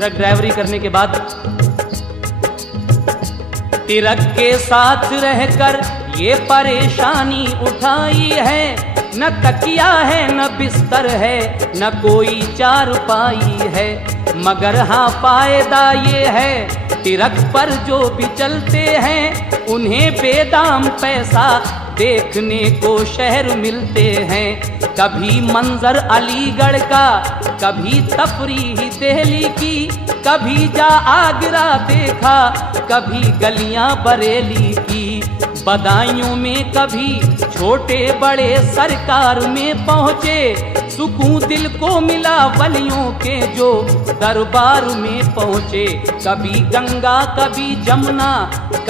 Truck ड्राइवरी करने के बाद। ट्रक के साथ रहकर ये परेशानी उठाई है, न तकिया है न बिस्तर है न कोई चारपाई है, मगर हाँ फायदा ये है ट्रक पर जो भी चलते हैं उन्हें बेदाम पैसा देखने को शहर मिलते हैं। कभी मंजर अलीगढ़ का, कभी तफरीही दिल्ली की, कभी जा आगरा देखा, कभी गलियां बरेली की। बदायूं में कभी छोटे बड़े सरकार में पहुँचे, सुकून दिल को मिला वलियों के जो दरबार में पहुँचे। कभी गंगा कभी जमुना,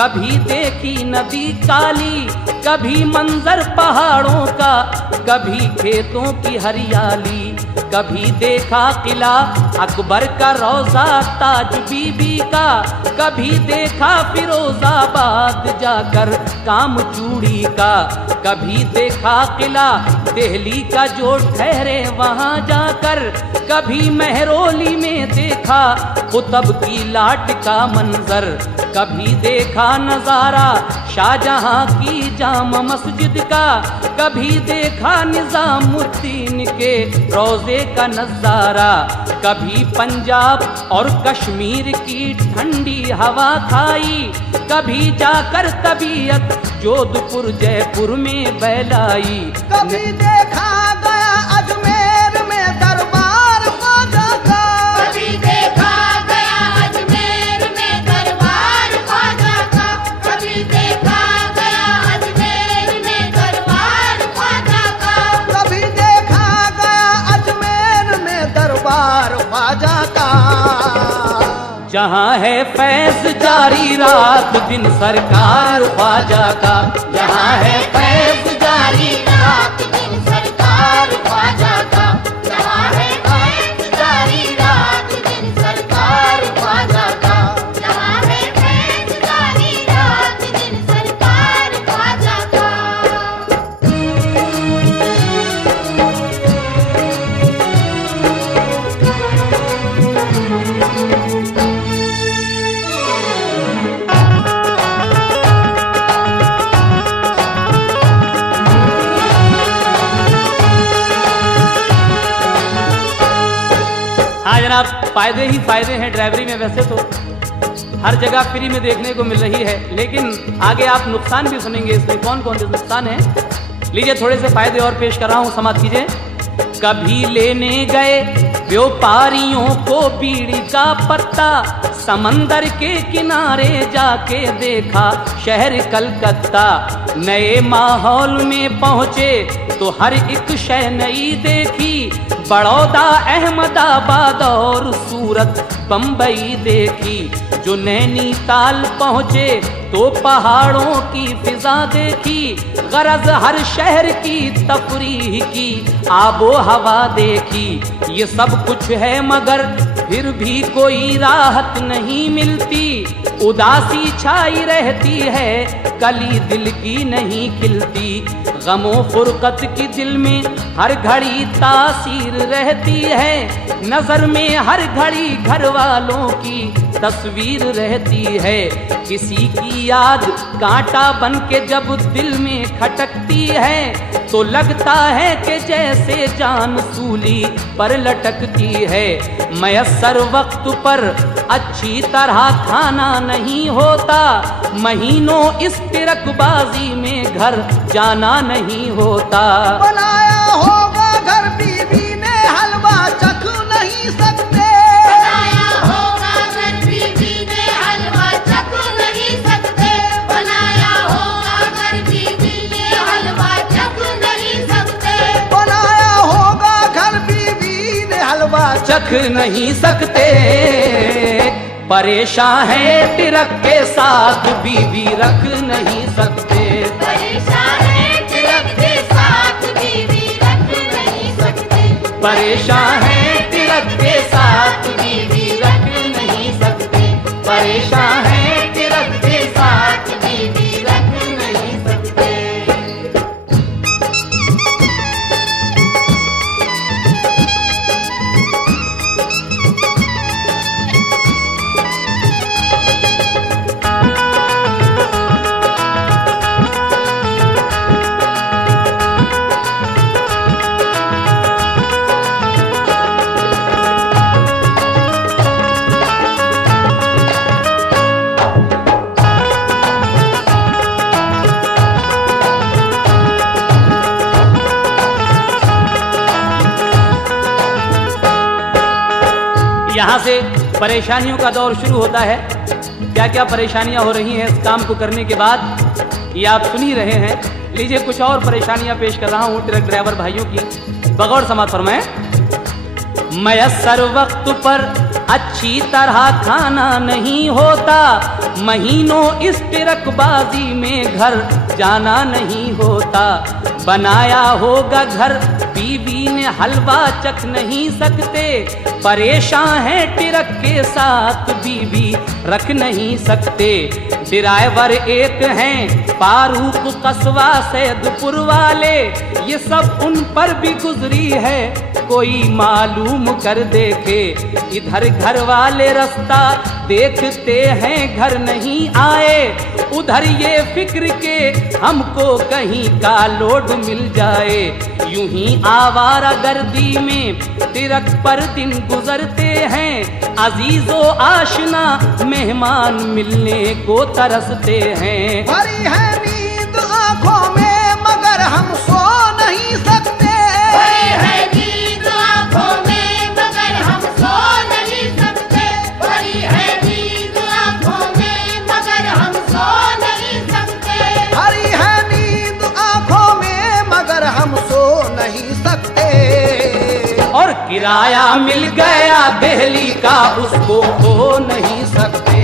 कभी देखी नदी काली, कभी मंजर पहाड़ों का, कभी खेतों की हरियाली। कभी देखा किला अकबर का, रोजा ताज बीबी का, कभी देखा फिरोजाबाद जाकर काम चूड़ी का। कभी देखा किला दिल्ली का जो ठहरे वहाँ जाकर, कभी मेहरौली में देखा कुतुब की लाट का मंजर। कभी देखा नजारा शाहजहां की जामा मस्जिद का, कभी देखा निजामुद्दीन के रोजे का नजारा। कभी पंजाब और कश्मीर की ठंडी हवा खाई, कभी जाकर तबीयत जोधपुर जयपुर में बहलाई। कभी देखा गया अजमेर में दरबार ख्वाजा का, कभी देखा गया अजमेर में दरबार ख्वाजा का, कभी देखा गया अजमेर में दरबार ख्वाजा का, कभी देखा गया अजमेर में दरबार ख्वाजा का। जहाँ है फैज जारी रात दिन सरकार ख्वाजा का, जहाँ है फैज जारी रात दिन सरकार ख्वाजा का, जहाँ है फैज जारी रात दिन सरकार ख्वाजा का, जहाँ है फैज जारी रात दिन सरकार ख्वाजा का। हाँ जनाब, फायदे ही फायदे हैं ड्राइवरी में। वैसे तो हर जगह फ्री में देखने को मिल रही है, लेकिन आगे आप नुकसान भी सुनेंगे इसमें कौन कौन से नुकसान हैं। लीजिए थोड़े से फायदे और पेश कर रहा हूँ, समाप्त कीजिए। कभी लेने गए व्यापारियों को बीड़ी का पत्ता, समंदर के किनारे जाके देखा शहर कलकत्ता। नए माहौल में पहुँचे तो हर एक शय नई देखी, बड़ौदा अहमदाबाद और सूरत बम्बई देखी। जो नैनीताल पहुँचे तो पहाड़ों की फिजा देखी, गरज हर शहर की तफरीह की आबो हवा देखी। ये सब कुछ है मगर फिर भी कोई राहत नहीं मिलती, उदासी छाई रहती है कली दिल की नहीं खिलती। गमो फुरकत की दिल में हर घड़ी तासीर रहती है, नजर में हर घड़ी घर वालों की तस्वीर रहती है। किसी की याद कांटा बन के जब दिल में खटकती है तो लगता है कि जैसे जान सूली पर लटकती है। मयस्सर वक्त पर अच्छी तरह खाना नहीं होता, महीनों इस तिरकबाजी में घर जाना नहीं होता। बनाया होगा घर बीवी ने हलवा चख नहीं सकते, बनाया होगा घर बीवी ने हलवा चख नहीं सकते, बनाया होगा घर बीवी ने हलवा चख नहीं सकते, बनाया होगा घर बीवी ने हलवा चख नहीं सकते। परेशान है तिरक के साथ बीवी रख नहीं सकते, परेशान है तिलक के साथ बीवी रख नहीं सकते, परेशान है तिरक के साथ बीवी रख नहीं सकते, परेशान है तिरक के साथ बीवी रख नहीं सकते। यहाँ से परेशानियों का दौर शुरू होता है। क्या क्या परेशानियां हो रही हैं इस काम को करने के बाद, ये आप सुन ही रहे हैं। लीजिए कुछ और परेशानियां पेश कर रहा हूं ट्रक ड्राइवर भाइयों की, बगौर समाप्त फरमाएं। मयस्सर वक्त पर अच्छी तरह खाना नहीं होता, महीनों इस टिरकबाजी में घर जाना नहीं होता। बनाया होगा घर बीवी ने हलवा चख नहीं सकते, परेशान है टिरक के साथ बीवी रख नहीं सकते। ड्राइवर एक हैं फारूक कस्बा सैदपुर वाले, ये सब उन पर भी गुजरी है कोई मालूम कर देखे। इधर घर वाले रास्ता देखते हैं घर नहीं आए, उधर ये फिक्र के हमको कहीं का लोड मिल जाए। यूं ही आवारा गर्दी में टिरक पर दिन गुजरते हैं, अजीजो आशना मेहमान मिलने को तरसते हैं। भरी है नींद आंखों में मगर हम सो नहीं सकते, भरी है नींद आंखों में मगर हम सो नहीं सकते, भरी है नींद आंखों में मगर हम सो नहीं सकते, भरी है नींद आंखों में मगर हम सो नहीं सकते। और किराया मिल गया दिल्ली का उसको खो नहीं सकते।